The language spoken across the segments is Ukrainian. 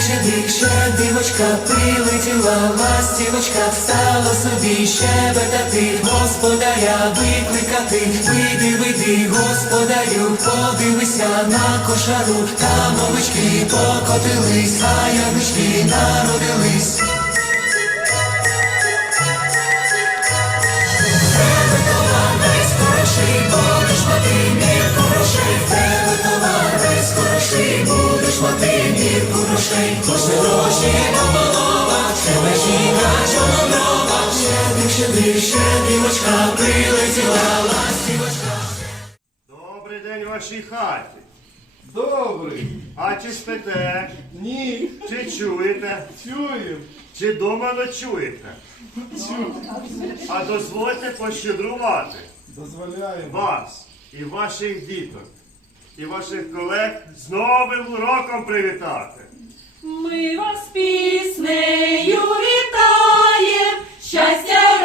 щедрик, дівочка прилетіла ластівочка, стала собі щебетати, господаря викликати, вийди, вийди, господарю, подивися на кошару, там овечки покотились, а ягнички народились. Вашій хаті. Добрий. А чи спите, Ні. чи чуєте, Чуєм. чи дома ночуєте? А дозвольте пощедрувати Дозволяємо. вас і ваших діток, і ваших колег з Новим роком привітати. Ми вас піснею вітаєм, щастя,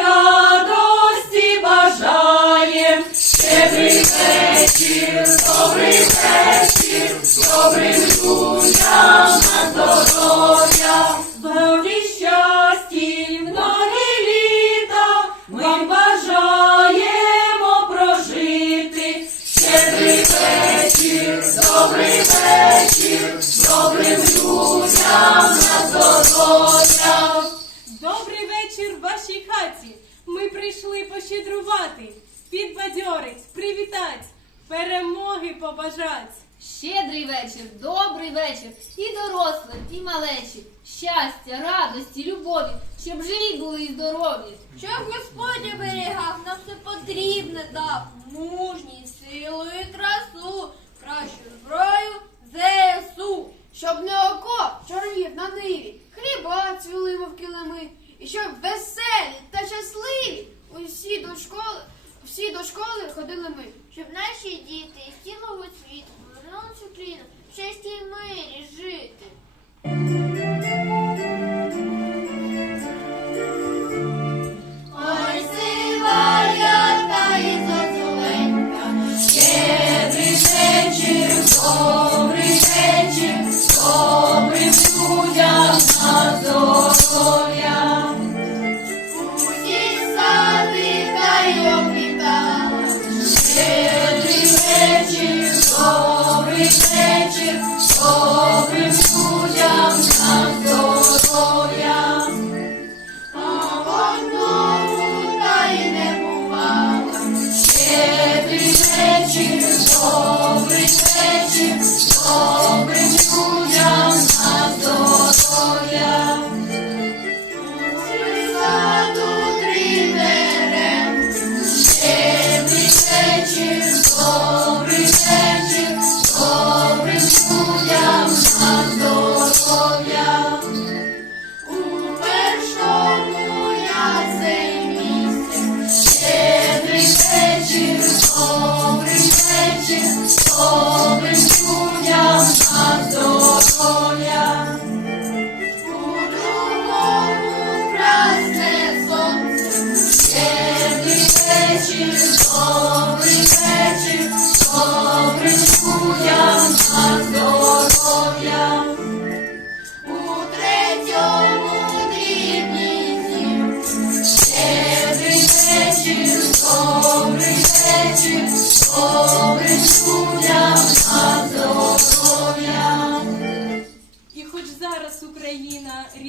прийшли пощедрувати, підбадьорить, привітать, перемоги побажать. Щедрий вечір, добрий вечір, і дорослим, і малечі, щастя, радості, любові, щоб живі були і здорові. Щоб Господь оберігав, нам все потрібне дав. Мужність, силу і красу, кращу зброю ЗСУ. Щоб не око чорвів на ниві, хліба цвіли, мов килими, і щоб веселі та щасливі усі до школи, всі до школи ходили ми. Щоб наші діти з цілого світу повернулися в Україну, в щасті мирі жити.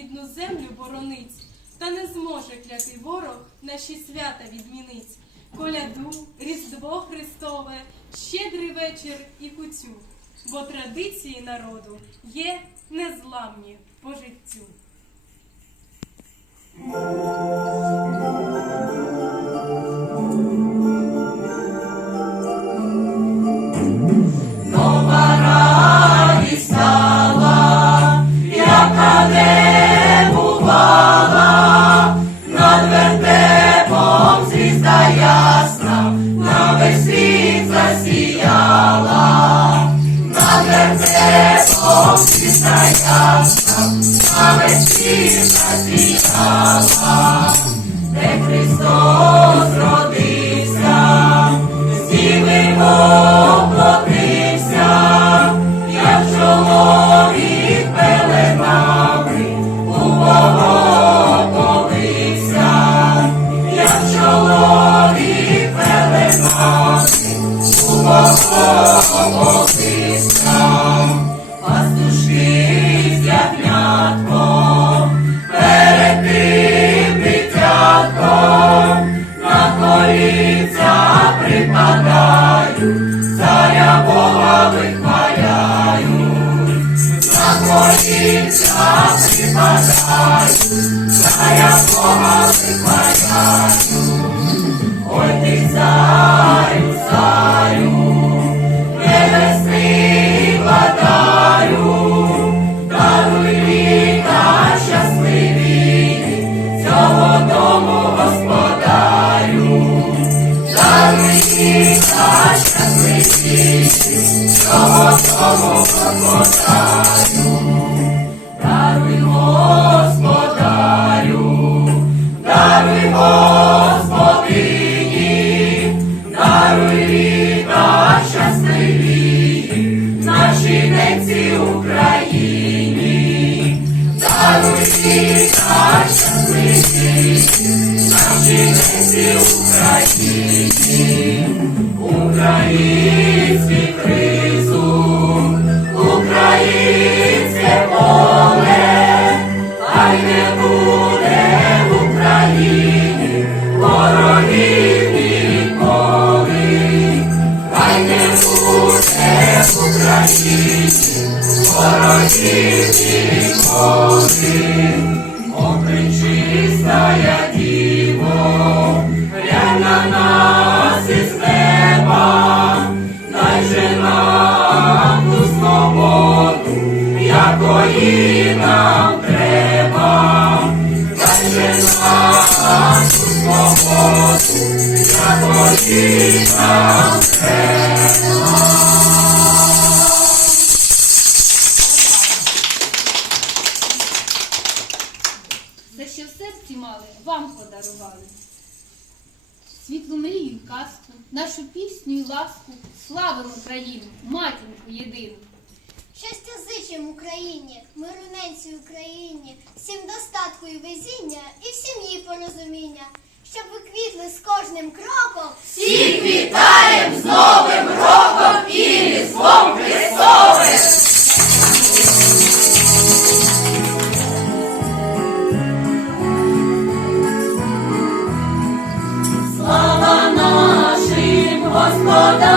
Рідну землю боронить, та не зможе клятий ворог наші свята відмінить. Коляду, Різдво Христове, щедрий вечір і кутю, бо традиції народу є незламні по життю. Lord is thy answer, Christ Sayang, sayang, sayang, sayang, sayang, щасливі, нашій Україні, український не буде в ворогів ніколи, не буде в За що в серці мали, вам подарували. Світлу мрію й казку, нашу пісню й ласку, славимо країну, матінку єдину. Зичим Україні, миру ненці Україні, всім достатку і везіння, і в сім'ї порозуміння, щоб ви квітли з кожним кроком. Всіх вітаєм з Новим роком і Різдвом Христовим! Слава нашим господарям,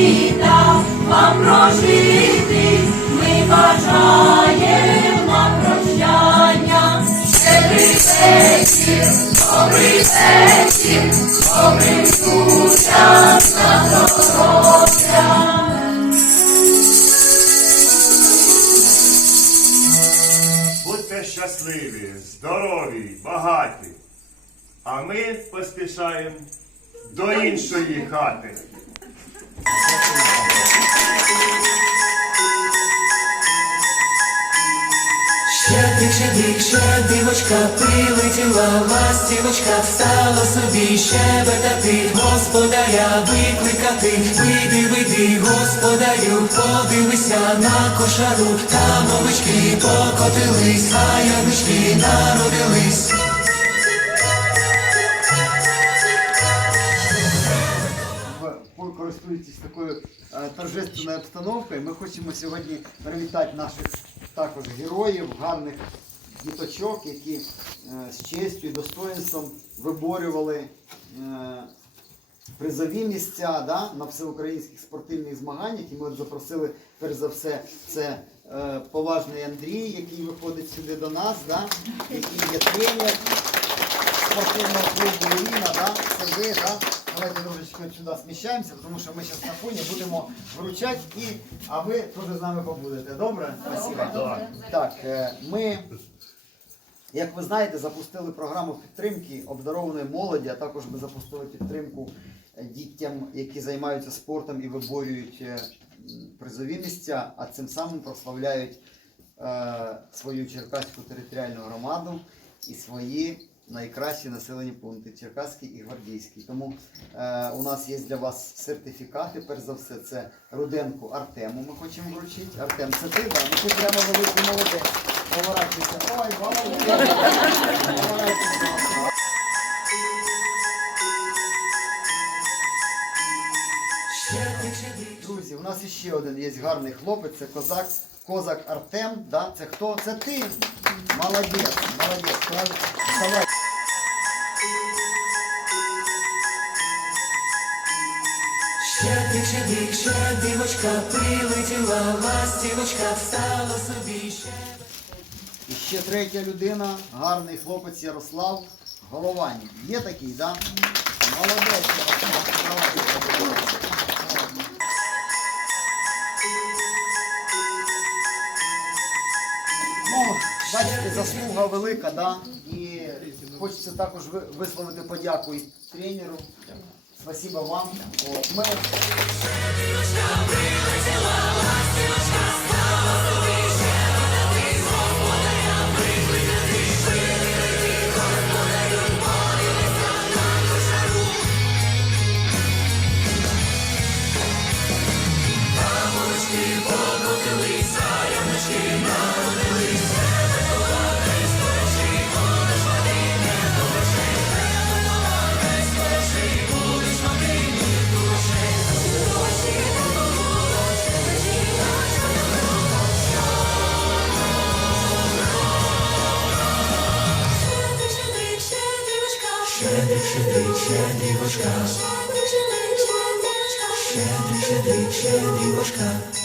літа вам прожити, ми бажаємо прощання. Щедрий вечір, добрий вечір, добрим людям на. Будьте щасливі, здорові, багаті. А ми поспішаємо до іншої хати. Щедрик, щедрівочка, прилетіла ластівочка, стала собі щебетати, господаря викликати, вийди, вийди, господарю, подивися на кошару, там овечки покотились, а ягнички народились. Такою е, торжественною обстановкою. Ми хочемо сьогодні привітати наших також героїв, гарних діточок, які е, з честю і достоинством виборювали е, призові місця да, на всеукраїнських спортивних змаганнях. І ми от запросили, перш за все, це поважний Андрій, який виходить сюди до нас, да, який є тренер. спортивного клубу Ірина, да? Це да? Давайте трошечки от сюди сміщаємося, тому що ми зараз на фоні будемо вручати, і, а ви теж з нами побудете. Добре? Спасибо. Так, е, ми, як ви знаєте, запустили програму підтримки обдарованої молоді, а також ми запустили підтримку дітям, які займаються спортом і виборюють е, призові місця, а цим самим прославляють е, свою Черкаську територіальну громаду і свої найкращі населені пункти Черкаський і Гвардійський. Тому е, у нас є для вас сертифікати. Перш за все, це Руденку Артему. Ми хочемо вручити. Артем, це ти, да? Ну ти прямо великий молодець. Поворачуйся. Ой, молодець. Друзі, у нас ще один є гарний хлопець, це козак, козак Артем. Да? Це хто? Це ти. Молодець, молодець. Правильно. Вставай. Щедрик, щедрик, щедрівочка, прилетіла ластівочка, стала собі ще. І ще третя людина, гарний хлопець Ярослав Головань. Є такий, да? Молодець, Ярослав. Ну, заслуга велика, да? І хочеться також висловити подяку і тренеру. Спасибо вам. От, ми... щедрик, щедрий, щедрий, щедрівочка.